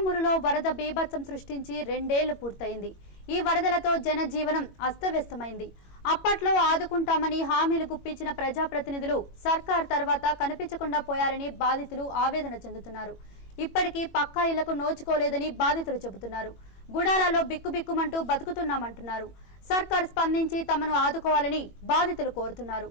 పాలమూరులో వరద బీభత్సం సృష్టించి 2 ఏళ్లు పూర్తయింది. ఈ వరదలతో జనజీవనం అస్తవ్యస్తమైంది. అప్పట్లో ఆదుకుంటామని హామీలు గుప్పించిన ప్రజాప్రతినిధులు సర్కార్ తర్వాత కనిపించకుండా పోయారని బాధితులు ఆవేదన చెందుతున్నారు. ఇప్పటికీ పక్కా ఇళ్లకు నోచుకోలేదని బాధితులు చెబుతున్నారు. గుడారాలో బిక్కుబిక్కుమంటూ బతుకుతున్నామంటున్నారు. సర్కార్ స్పందించి తమను ఆదుకోవాలని బాధితులు కోరుతున్నారు.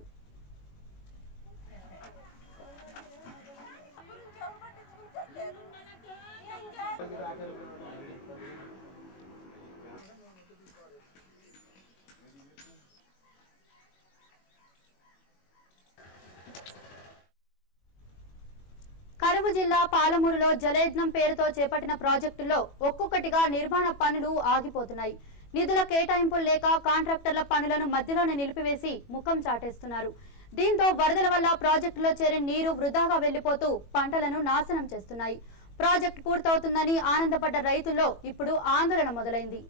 కరువు జిల్లా పాలమూరులో జలయజ్ఞం పేరుతో చేపట్టిన ప్రాజెక్టుల్లో ఒక్కొక్కటిగా నిర్మాణ పనులు ఆగిపోతున్నాయి. నిధుల కేటాయింపులు లేక కాంట్రాక్టర్ల పనులను మధ్యలోనే నిలిపివేసి ముఖం చాటేస్తున్నారు. దీంతో వరదల వల్ల ప్రాజెక్టులో చేరే నీరు వృధాగా వెళ్లిపోతూ పంటలను నాశనం చేస్తున్నాయి. ప్రాజెక్టు పూర్తవుతుందని ఆనందపడ్డ రైతుల్లో ఇప్పుడు ఆందోళన మొదలైంది.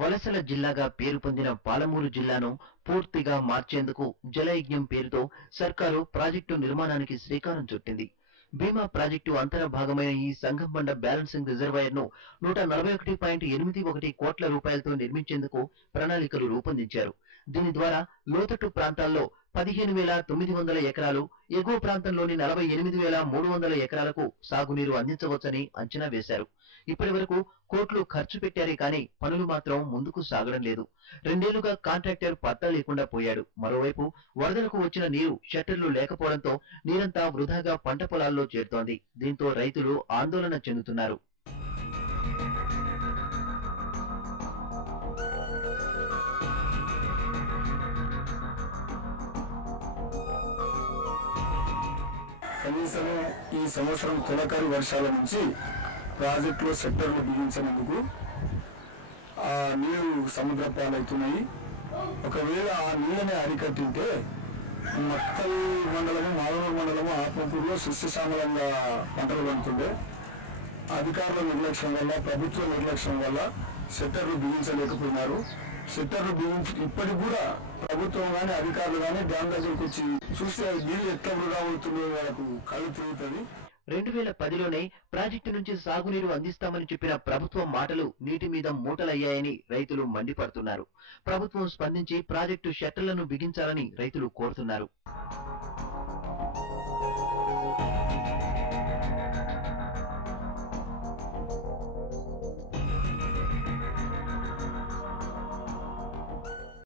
వలసల జిల్లాగా పేరు పొందిన పాలమూరు జిల్లాను పూర్తిగా మార్చేందుకు జలయజ్ఞం పేరుతో సర్కారు ప్రాజెక్టు నిర్మాణానికి శ్రీకారం చుట్టింది. భీమా ప్రాజెక్టు అంతర భాగమైన ఈ సంగంబండ బ్యాలెన్సింగ్ రిజర్వాయర్ ను 141.81 కోట్ల రూపాయలతో నిర్మించేందుకు ప్రణాళికలు రూపొందించారు. దీని ద్వారా లోతట్టు ప్రాంతాల్లో 15,900 ఎకరాలు, ఎగువ ప్రాంతంలోని 48,300 ఎకరాలకు సాగునీరు అందించవచ్చని అంచనా వేశారు. ఇప్పటి వరకు కోట్లు ఖర్చు పెట్టారే కానీ పనులు మాత్రం ముందుకు సాగడం లేదు. 2 ఏళ్లుగా కాంట్రాక్టర్ పత్తా లేకుండా పోయాడు. మరోవైపు వరదలకు వచ్చిన నీరు షట్టర్లు లేకపోవడంతో నీరంతా వృధాగా పంట పొలాల్లో చేరుతోంది. దీంతో రైతులు ఆందోళన చెందుతున్నారు. కనీసం ఈ సంవత్సరం తొలకరి వర్షాల నుంచి ప్రాజెక్టులో సెక్టర్లు బిగించినందుకు ఆ నీరు సముద్ర పాలవుతున్నాయి. ఒకవేళ ఆ నీళ్ళని అరికట్టింటే మత్తల్ మండలము, మాలనూరు మండలము, ఆత్మకూరులో సస్యశ్యామలంగా పంటలు పండుతుండే. అధికారుల నిర్లక్ష్యం వల్ల, ప్రభుత్వ నిర్లక్ష్యం వల్ల సెక్టర్లు బిగించలేకపోయినారు. సెక్టర్లు బిగించి ఇప్పటికి కూడా ప్రభుత్వం కానీ అధికారులు కానీ డ్యామ్ దగ్గరకు వచ్చి చూస్తే నీళ్ళు ఎట్లా వృధా అవుతుందో వాళ్ళకు కళ్ళు తిరుగుతుంది. 2010లోనే ప్రాజెక్టు నుంచి సాగునీరు అందిస్తామని చెప్పిన ప్రభుత్వం మాటలు నీటి మీద మూటలయ్యాయని రైతులు మండిపడుతున్నారు. ప్రభుత్వం స్పందించి ప్రాజెక్టు షట్టర్లను బిగించాలని రైతులు కోరుతున్నారు.